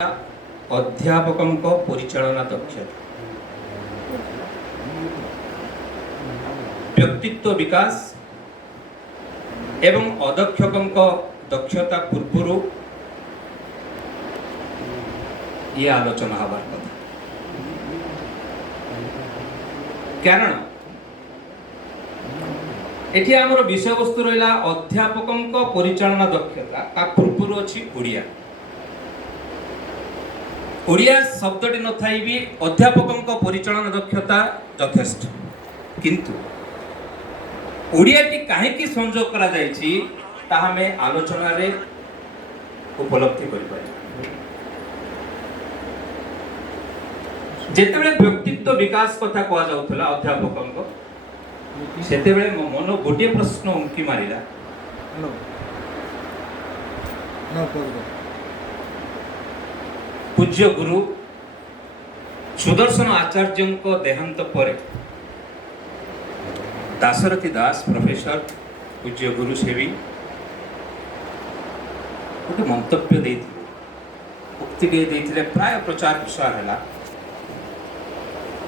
अध्यापकों परिचालना दक्षता व्यक्तित्व विकास एवं अध्यक्षकों दक्षता पूर्व ये आलोचना हबार कथा कारण एठी आमर विषय वस्तु रहा अध्यापकों परिचालना दक्षता ता पूर्व अच्छी ओडिया ओडिया शब्दटी न थाई भी अध्यापकों परिचालन दक्षता यथेष्ट किंतु ओडियाटी काहेकि संयोग करा जायछि ताहा में आलोचना रे उपलब्धि करि पारि जेतेबेले व्यक्तित्व विकास कथा कहा जाउथला अध्यापकों सेतेबेले मो मन गोटे प्रश्न उंकी मारिला पूज्य गुरु सुदर्शन आचार्य देहांत पर दाशरथी दास प्रोफेसर पूज्य गुरु सेवी गोटे मंतव्य उक्ति प्राय प्रचार प्रसार है